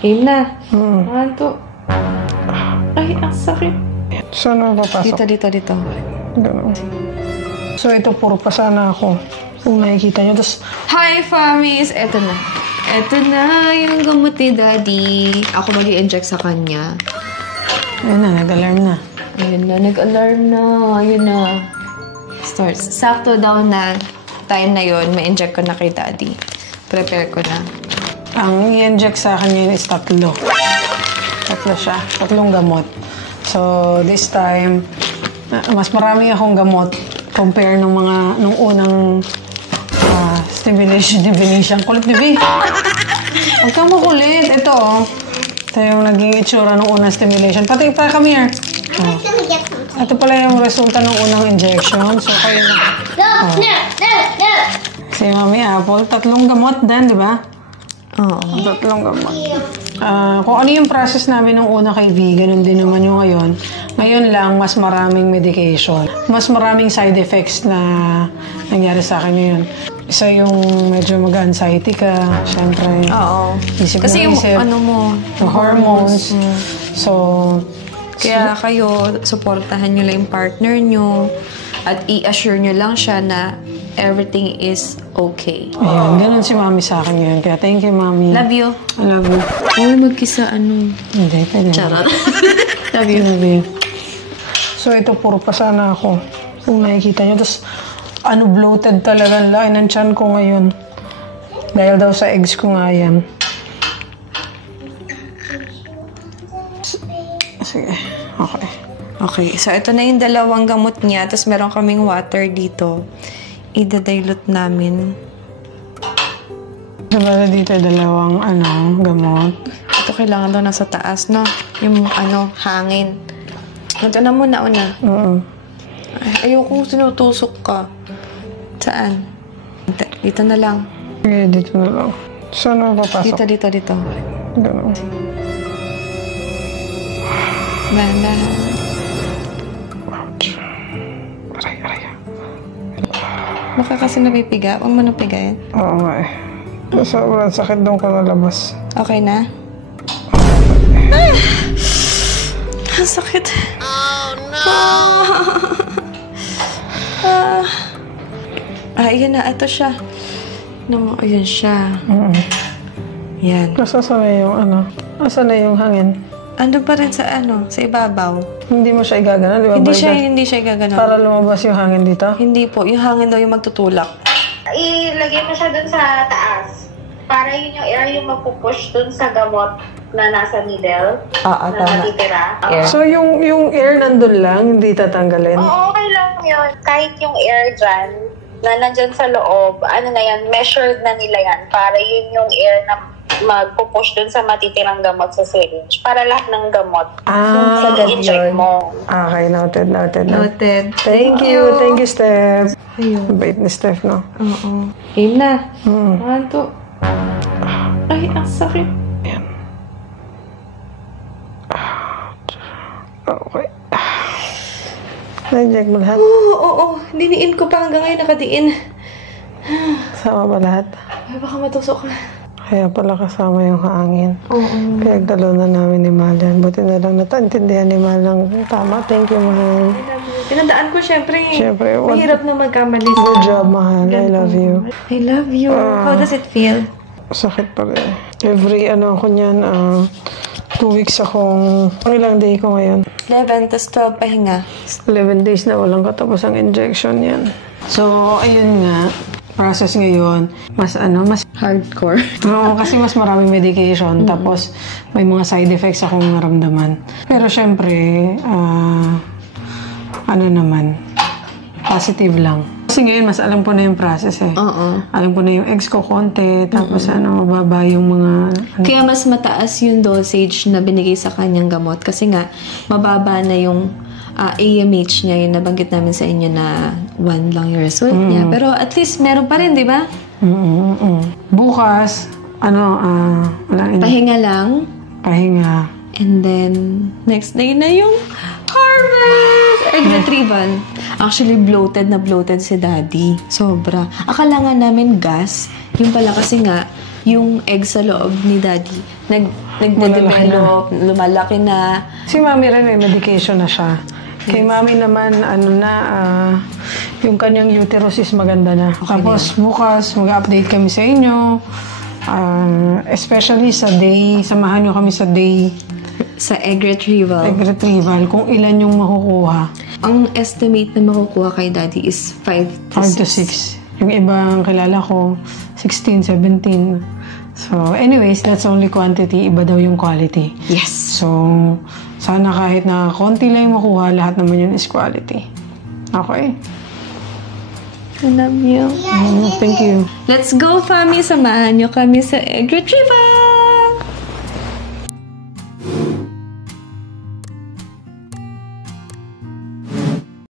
Ayun na. Ano? Ay, ang sakit. Saan na papasok? Dito. Ganun. So, ito, puro pa sana ako. Kung nakikita nyo. Tapos, Hi, Famis! Eto na. Eto na yung gamot ni Daddy. Ako mag-i-inject sa kanya. ayun na, nag-alarm na. Ayun na, nag-alarm na. Ayun na. Starts. Sakto daw na time na yun, ma-inject ko na kay Daddy. Prepare ko na. Ang i-inject sa akin ngayon is 3. 3 siya. 3 gamot. So, this time, mas marami akong gamot compare nung unang stimulation definition. Kulit ni B. Huwag kang makulit. Ito, ito yung naging itsura nung unang stimulation. Pati pa, come here. Ito pala yung resulta ng unang injection. So, kayo na. Si Mami Apple, 3 gamot din, di ba? Oo. 3 gamot. Kung ano yung process namin ng una kay V, ganun din naman yung ngayon. Ngayon lang, mas maraming medication. Mas maraming side effects na nangyari sa akin ngayon. Isa yung medyo mag-anxiety ka, syempre. Oo. Isip Kasi na yung isip, ano mo, yung hormones. So, kaya kayo, supportahan nyo lang yung partner nyo at i-assure nyo lang siya na everything is okay. ayan, ganun si Mami sa akin ngayon. Kaya thank you, Mami. Love you. I love you. Huwag magkisa ano. Hindi, pwede na. Charot. Love I you. love you. So, ito, puro pa sana ako. Kung nakikita nyo. Tapos, bloated talaga. Laki ng tiyan ko ngayon. Dahil daw sa eggs ko nga yan. Sige. Okay. Okay, so ito na yung 2 gamot niya. Tapos meron kaming water dito. Ida-dilute namin. Diba dito 2 gamot? Ito kailangan daw nasa taas, no? Yung hangin. Magkana muna una. Ay, ayoko sinutusok ka. Saan? Dito na lang. Sige, dito na lang. Saan na papasok? Dito. Ganun. Banda. Ouch. Aray. Baka kasi napipiga. Huwag mo napigayin. Oo nga eh. Sobrang sakit doon ka nalabas. Okay na? Ang sakit. Oh, no! Ayan na. Ito siya. Ayan siya. Yan. Nasaan na yung Nasaan na yung hangin? Ando pa rin sa sa ibabaw. Hindi mo siya igagana, di ba? Hindi siya gagana. Para lumabas yung hangin dito? Hindi po. Yung hangin daw yung magtutulak. Ilagay mo siya dun sa taas. Para yun yung air yung magpupush dun sa gamot na nasa needle. Na natitira. So, yung air nandun lang, hindi tatanggalin? Oo, okay lang yun. Kahit yung air dyan, na nandyan sa loob, measured na nila yan. Para yun yung air na magpupush dun sa matitirang gamot sa syringe. Para lahat ng gamot. I-check mo. Okay, noted. Noted. Thank you, Steph. Ayun. Bait ni Steph, no? Oo. Ayun na. Ano? Ay, ang sakit. Ayan. Okay. Na-inject mo lahat? Oo. Diniin ko pa hanggang ngayon nakadiin. Sama ba lahat? Ay, baka matusok ka. Kaya pala kasama yung hangin. Oo. Pinagdalo na namin ni Malan. Buti na lang nataintindihan ni Malan. Tama, thank you, Mahal. Pinandaan ko, syempre. Syempre. Mahirap na magkamali. Good job, Mahal. I love you. I love you. How does it feel? Sakit pa rin. Every ako niyan, 2 weeks akong, ilang day ko ngayon? 11, tas 12 pahinga. 11 days na walang katapos ang injection yan. So, ayun nga. Process ngayon, mas Hardcore. oo, kasi mas maraming medication. Tapos, may mga side effects akong naramdaman. Pero syempre, positive lang. Kasi ngayon, mas alam ko na yung process eh. Oo. Alam ko na yung eggs ko konti, tapos mababa yung mga... Kaya mas mataas yung dosage na binigay sa kanyang gamot. Kasi nga, mababa na yung AMH niya, yung nabanggit namin sa inyo na 1 lang yung result niya. Pero at least meron pa rin, di ba? Bukas, Pahinga lang. pahinga. And then, next day na yung harvest! Egg retrieval. Actually, bloated si Daddy. Sobra. Akala nga namin gas. Yung pala kasi nga, yung egg sa loob ni Daddy, nagde-develop, lumalaki na. Si Mami rin may medication na siya. Kay Mami naman, yung kanyang uterus is maganda na. Tapos bukas, mag-update kami sa inyo. Especially sa day, samahan nyo kami sa day. Sa egg retrieval. Egg retrieval, kung ilan yung makukuha. Ang estimate na makukuha kay Daddy is 5 to 6. 5 to 6. Yung ibang kilala ko, 16, 17. So, anyways, that's only quantity. Iba daw yung quality. Yes. So, sana kahit na konti lang yung makuha, lahat naman yun is quality. Okay? I love you. Thank you. Let's go, Fami. Samahan nyo kami sa egg retrieval!